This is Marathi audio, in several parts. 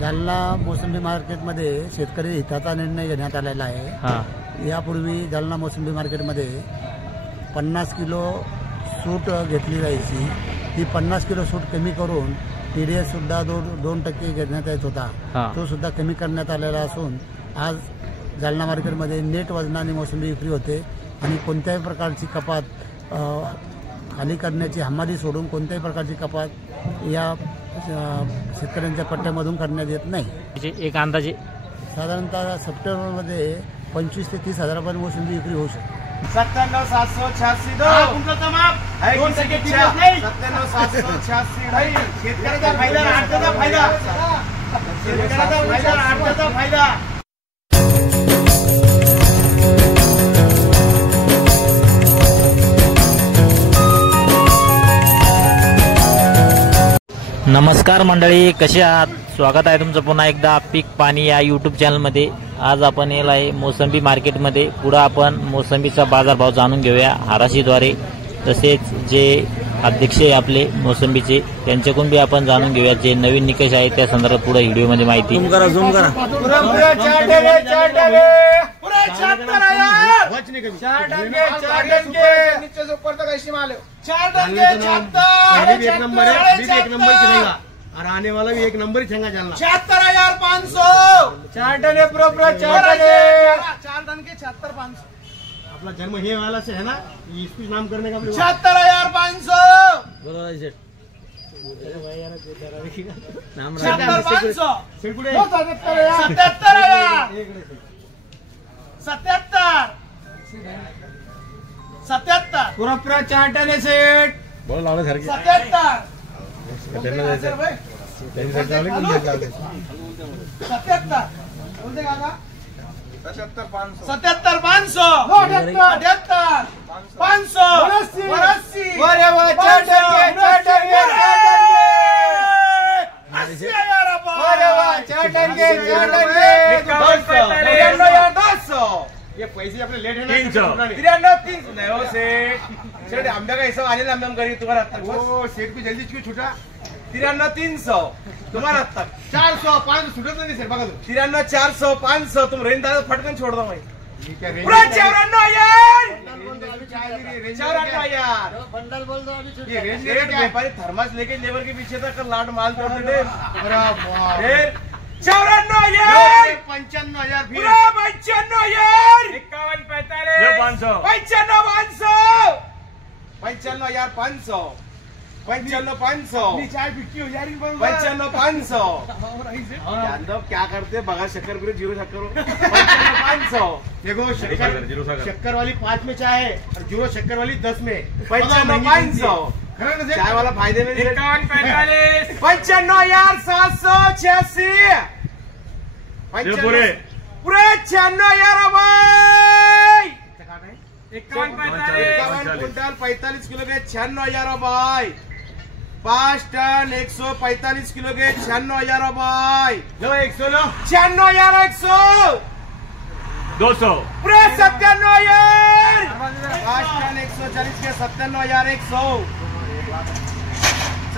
जालना मोसंबी मार्केटमध्ये शेतकरी हिताचा निर्णय घेण्यात आलेला आहे। यापूर्वी जालना मोसंबी मार्केटमध्ये 50 किलो सूट घेतली जायची, ती 50 किलो सूट कमी करून TDS सुद्धा 2% घेण्यात येत होता, तो सुद्धा कमी करण्यात आलेला असून आज जालना मार्केटमध्ये नेट वजनाने मोसंबी विक्री होते आणि कोणत्याही प्रकारची कपात खाली करण्याची हमाली सोडून कोणत्याही प्रकारची कपात या शेतकऱ्यांच्या पट्ट्यामधून करण्यात येत नाही। एक अंदाजे साधारणतः सप्टेंबरमध्ये 25 ते 30 हजारापर्यंत मोसंबी विक्री होऊ शकते। 97 786 शेतकऱ्याचा फायदा, आठचा फायदा, शेतकऱ्याचा फायदा, आठचा फायदा। नमस्कार मंडळी, कसे आहात? स्वागत आहे तुमचं पुन्हा एकदा पीक पाणी या यूट्यूब चॅनलमध्ये। आज आपण येलो आहे मोसंबी मार्केटमध्ये। पुढे आपण मोसंबीचा बाजारभाव जाणून घेऊया हराशीद्वारे, तसेच जे अध्यक्ष आहे आपले मोसंबीचे त्यांच्याकडून बी आपण जाणून घेऊया जे नवीन निकष आहे त्या संदर्भात पुढे व्हिडिओमध्ये माहिती। झूम करा और आने वाला भी एक नंबर ही छेंगा जालना। 76,500 4 टन है, प्रोपर 4 टन के 76,500। अपना जन्म हे वाला से है ना, इसकी नाम करने का 76,500 बोलो ना सेठ, 76,500 77 पूरा 4 टन है सेठ, बोलो लाओ घर के 77 77 ये पैसे अपने लेट है ना 300 नहीं हो सेठ आंब्या का हिसाब आने आंब्या करिए तुम्हारा तक वो सेठ को जल्दी क्यों छूटा। 93,300 तुम्हारा तक 400 500 छूटत नहीं सर बघा 93 400 500 तुम रेंज दादा फटकन छोड़ दो भाई। पूरा 54 यार 54 यार बंडल बोल दो अभी। ये रेंज व्यापारी थर्मास लेके लेबर के पीछे तक लाट माल तोड़ते थे। 54 यार 95,000 फिर 95 यार 51 45 500 95,500 95,500 क्या करते बघा शक्कर पूरे 0 शक्कर 95,500 देखो शक्कर वाली 5 में चाय है और 0 शक्कर वाली 10 में 95,500 चाय वाला फायदे में 51 45 95,786 पूरे 96,000 भाई 51 क्विंटल 45 किलो के 96,000 भाई। 5 टन 145 किलो के 96,000 भाई। लो 100 लो 96,100 200 पूरे 97,000। 5 टन 140 के 97,100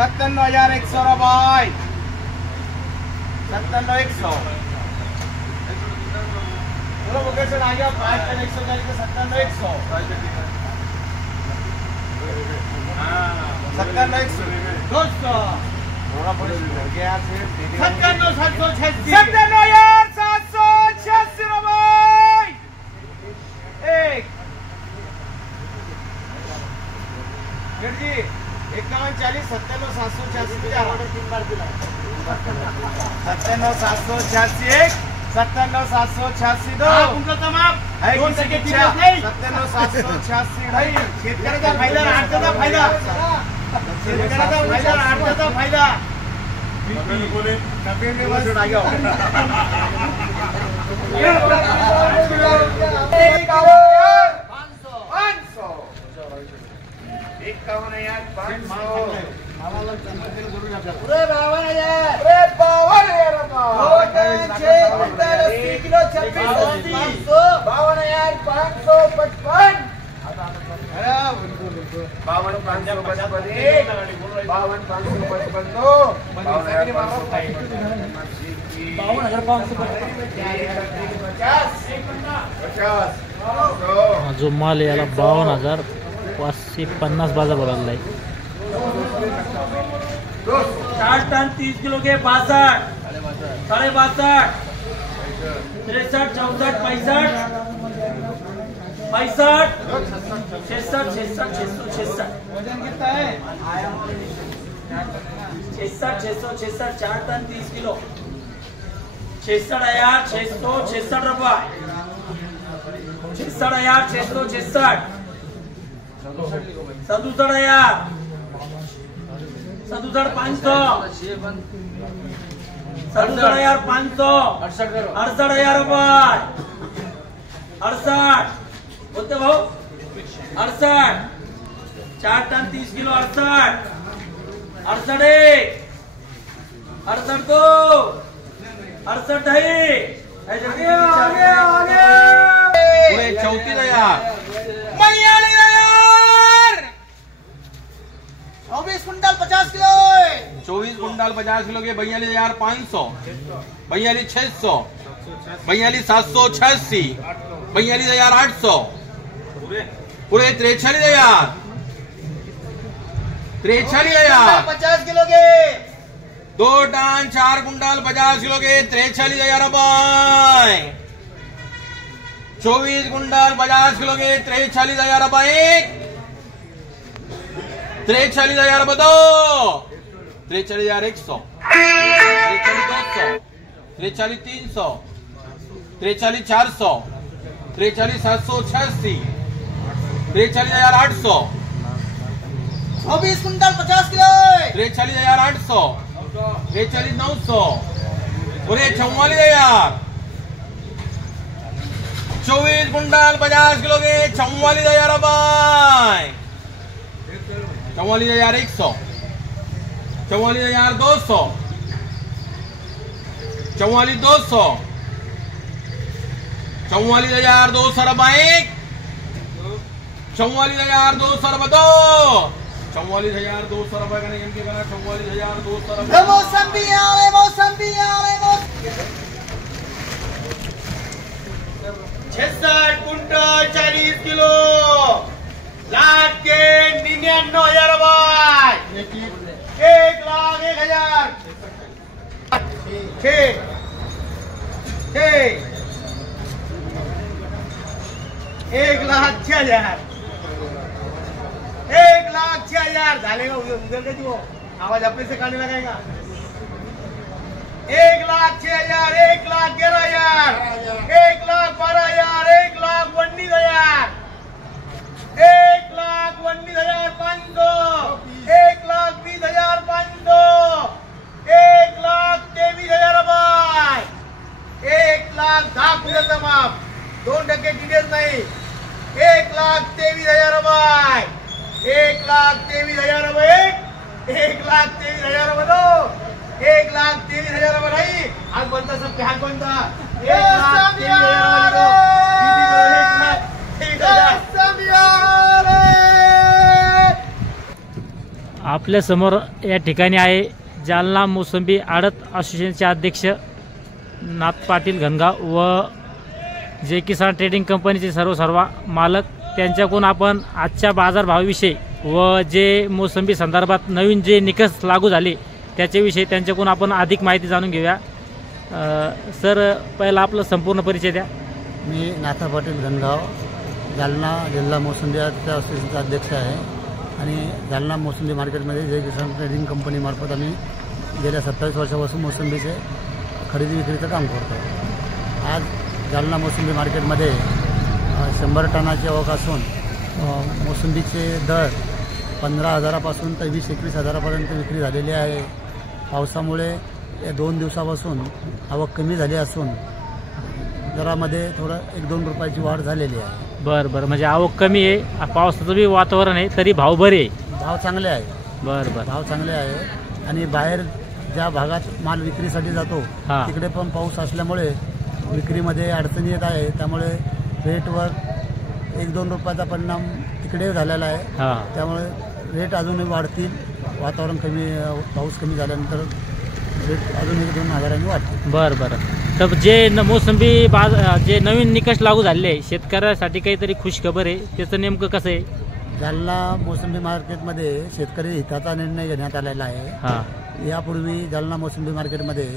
97,100 भाई 97,100 लोकेशन आ गया। 5 टन 140 के 97,100 97,100 200 97,786 भाई। एक 51 40 97,786 97,786 97,786 दो 97,786 भाई। शेतकऱ्याचा फायदा, आठचा फायदा, शेतकऱ्याचा फायदा, आठचा फायदा। बोले कपे में बस आ गया 52,555 52,555 52,555 हा जो माल आहे याला 52,550 बाजार बोलायला आहे. 4 टन 30 किलो के 62, 62.5, 63, 64, 65, 65, 66, 66, 666. वजन कितना है? 66, 666, 4 टन 30 किलो, 66,666 रुपये, 66,666, 67,000, 67,500, 67,500, 68,000 रुपये, 68 बोलते भाऊ, 68, 4 टन 30 किलो, 68, 68, 68, 68, आगे आगे आगे पुढे 34,000, 42,000, 24 कुंटल 50 किलो, 24 कुंटल 50 किलो के 42,500, 42,600, 42,786, 42,800, पूरे 43,000, 43,000, 50 किलो के 2 टन 4 कुंटल 50 किलो के 43,000 रुपये, 24 कुंटल 50 किलो के 43,000 रुपये, 43,000 रुपये 2, 43,100, 43,200, 43,300, 43,400, 43,786, 43,800, 24 कुंटल 50 किलो, 43,800, 43,900, पूरे 44,000, 24 कुंटल 50 किलो के 44,000 रुपये, 44,100, 44,200, 44,200, 44,200 रुपये, 44,200 रुपये 2, 44,200 रुपये का नियम के बना 44,200 रुपये. मौसम्बी आ रहे, मौसम्बी आ रहे, 66 कुंटल 40 किलो, लाख के 99,000 रुपये, 1,01,000, 1,06,000, 1,06,000 झाले का? उधर का जी वो आवाज अपने से काटने लगाएगा. 1,06,000, 1,11,000, 1,12,000, 1,19,000, 1,19,500, 1,20,500, 1,23,000 रुपये, 1,10,000 पुढे माप 2% डिटेल्स नाही. 1,23,000 रुपये, 1,23,000 रुपये, 1,23,000 रुपये 2, 1,23,000 रुपये नाही. आज कोणता सब हात कोणता? 1,23,000. आपल्या समोर या ठिकाणी आहे जालना मोसंबी आडत असोसिएशनचे अध्यक्ष नाथ पाटील घनगाव व जे किसान ट्रेडिंग कंपनीचे सर्व मालक. त्यांच्याकडून आपण आजच्या बाजारभावाविषयी व जे मोसंबी संदर्भात नवीन जे निकष लागू झाले त्याच्याविषयी त्यांच्याकडून आपण अधिक माहिती जाणून घेऊया. सर, पहिला आपलं संपूर्ण परिचय द्या. मी नाथा पाटील घनगाव, जालना जिल्हा मोसंबी असोसिएशनचा अध्यक्ष आहे आणि जालना मोसंबी मार्केटमध्ये जय किसान ट्रेडिंग कंपनीमार्फत आम्ही गेल्या 27 वर्षापासून मोसंबीचे खरेदी विक्रीचं काम करतो. आज जालना मोसंबी मार्केटमध्ये 100 टनाची आवक असून मोसंबीचे दर 15,000पासून तर 20-21,000पर्यंत विक्री झालेली आहे. पावसामुळे या 2 दिवसापासून आवक कमी झाली असून दरामध्ये थोडं 1-2 रुपयाची वाढ झालेली आहे. बरं, म्हणजे आवक कमी आहे, पावसाचं बी वातावरण आहे, तरी भाव बरे आहे. भाव चांगले आहे. बरं. भाव चांगले आहे आणि बाहेर ज्या भागात माल विक्रीसाठी जातो तिकडे पण पाऊस असल्यामुळे विक्रीमध्ये अडचणी येत आहे. त्यामुळे रेटवर 1-2 रुपयाचा परिणाम तिकडे झालेला आहे. त्यामुळे रेट अजूनही वाढतील. वातावरण कमी, पाऊस कमी झाल्यानंतर रेट अजून 1-2 हजारांनी वाढते. बरं बरं. तर जे मोसंबी जे नवीन निकष लागू झालेले आहे शेतकऱ्यासाठी काहीतरी खुशखबर आहे, त्याचं नेमकं कसं आहे? जालना मोसंबी मार्केटमध्ये शेतकरी हिताचा निर्णय घेण्यात आलेला आहे. हां. यापूर्वी जालना मोसंबी मार्केटमध्ये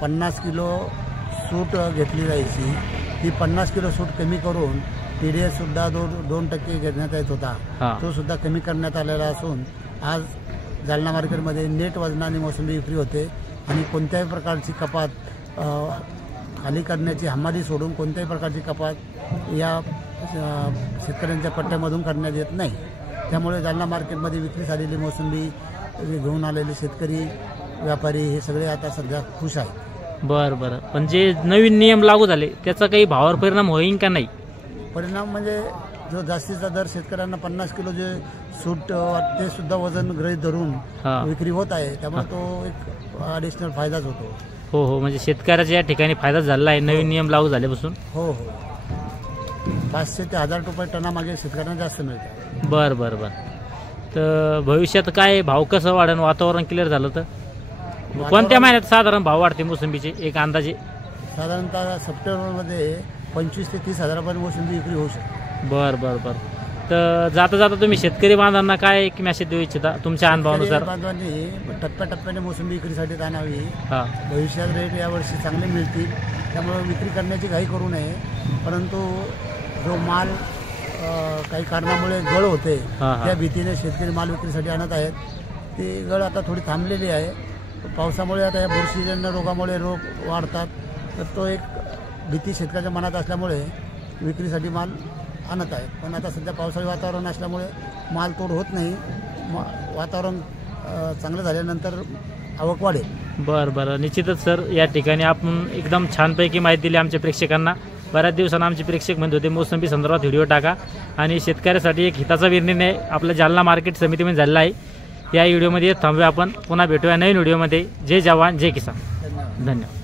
50 किलो सूट घेतली जायची. ही 50 किलो सूट कमी करून TDS सुद्धा 2% घेण्यात येत होता. तो सुद्धा कमी करण्यात आलेला असून आज जालना मार्केटमध्ये नेट वजनाने मोसंबी विक्री होते आणि कोणत्याही प्रकारची कपात खाली करण्याची हमाली सोडून कोणत्याही प्रकारची कपात या शेतकऱ्यांच्या पट्ट्यामधून करण्यात येत नाही. त्यामुळे जालना मार्केटमध्ये विक्री झालेली मोसंबी घेऊन आलेले शेतकरी व्यापारी हे सगळे आता सध्या खुश आहेत. बरं बरं. पण जे नवीन नियम लागू झाले त्याचा काही भावावर परिणाम होईल का नाही? परिणाम म्हणजे जो जास्तीचा दर शेतकऱ्यांना 50 किलो जे सूट ते सुद्धा वजन गृहीत धरून विक्री होत आहे. त्यामुळे तो एक ॲडिशनल फायदाच होतो. हो हो. म्हणजे शेतकऱ्याच्या या ठिकाणी फायदा झाला आहे नवीन नियम लागू झाल्यापासून. हो हो. 500 ते 1000 रुपये टनामागे शेतकऱ्यांना जास्त मिळतं. बरं बरं बरं. तर भविष्यात काय भाव कसं वाढेल? वातावरण क्लिअर झालं तर कोणत्या महिन्यात साधारण भाव वाढते मोसंबीचे एक अंदाजे? साधारणतः सप्टेंबरमध्ये 25 ते 30 हजारापर्यंत मोसंबी विक्री होऊ शकते. बरं बरं बरं. तर जाता जाता तुम्ही शेतकरी बांधवांना काय एक मेसेज देऊ इच्छिता तुमच्या अनुभवानुसार? बांधवांनी टप्प्याटप्प्याने मोसंबी विक्रीसाठी आणावी. हां. भविष्यात रेट यावर्षी चांगले मिळतील त्यामुळे विक्री करण्याची घाई करू नये. परंतु जो माल काही कारणामुळे गळ होते त्या भीतीने शेतकरी माल विक्रीसाठी आणत आहेत. ती गळ आता थोडी थांबलेली आहे. पावसामुळे आता या बुरशीजन्य रोगामुळे रोग वाढतात तर तो एक भीती शेतकऱ्याच्या मनात असल्यामुळे विक्रीसाठी माल आणत आहेत. पण आता सध्या पावसाळी वातावरण असल्यामुळे माल तोड होत नाही. वातावरण चांगलं झाल्यानंतर आवक वाढेल. बरं बरं. निश्चितच सर या ठिकाणी आपण एकदम छानपैकी माहिती दिली आमच्या प्रेक्षकांना. बऱ्याच दिवसांना आमचे प्रेक्षक म्हणत होते मोसंबी संदर्भात व्हिडिओ टाका आणि शेतकऱ्यासाठी एक हिताचा निर्णय आपल्या जालना मार्केट समितीमध्ये झालेला आहे. या व्हिडिओमध्ये थांबूया आपण. पुन्हा भेटूया नवीन व्हिडिओमध्ये. जय जवान जय किसान. धन्यवाद. धन्यवाद.